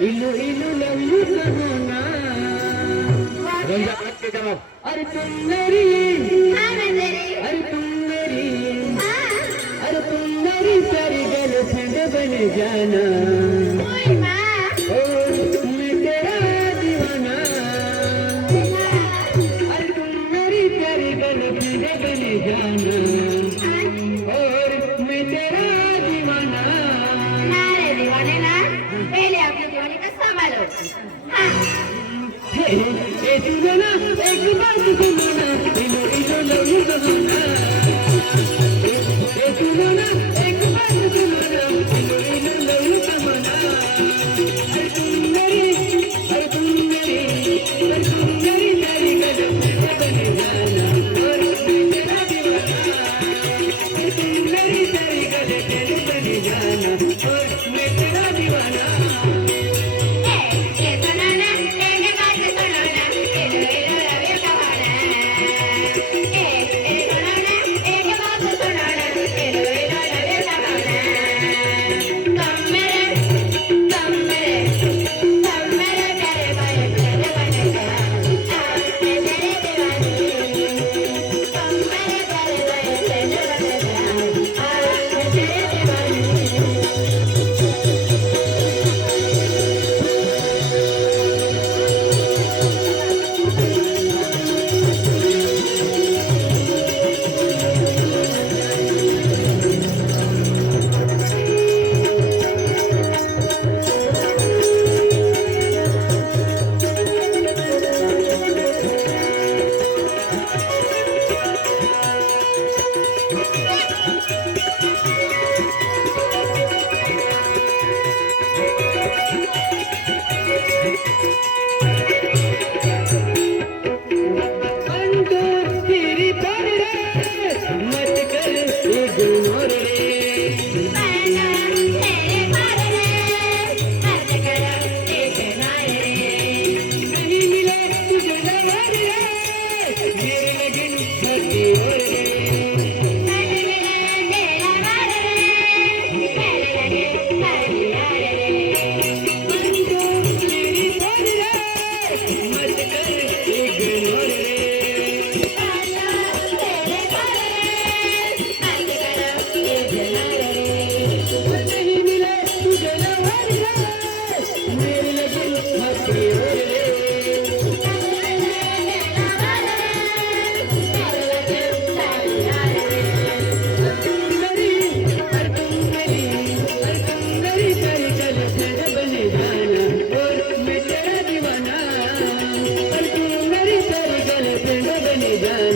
इलू इलू लल्लू कहना अरे तुम मेरी अरे तुम मेरी अरे तुम मेरी प्यारी गर्लफ्रेंड बन जाना ओ मैं तेरा दीवाना अरे तुम मेरी प्यारी गर्लफ्रेंड बन जाना और मैं तेरा दीवाना सुनो ना एक बात सुनो ना इलो इलो लल्लू कहना सुनो ना एक बात सुनो ना इलो इलो लल्लू कहना अरे तुम मेरी अरे तुम मेरी अरे तुम मेरी प्यारी गर्लफ्रेंड बन जाना और मैं तेरा दीवाना अरे तुम मेरी प्यारी गर्लफ्रेंड बन जाना और मैं तेरा दीवाना Yeah.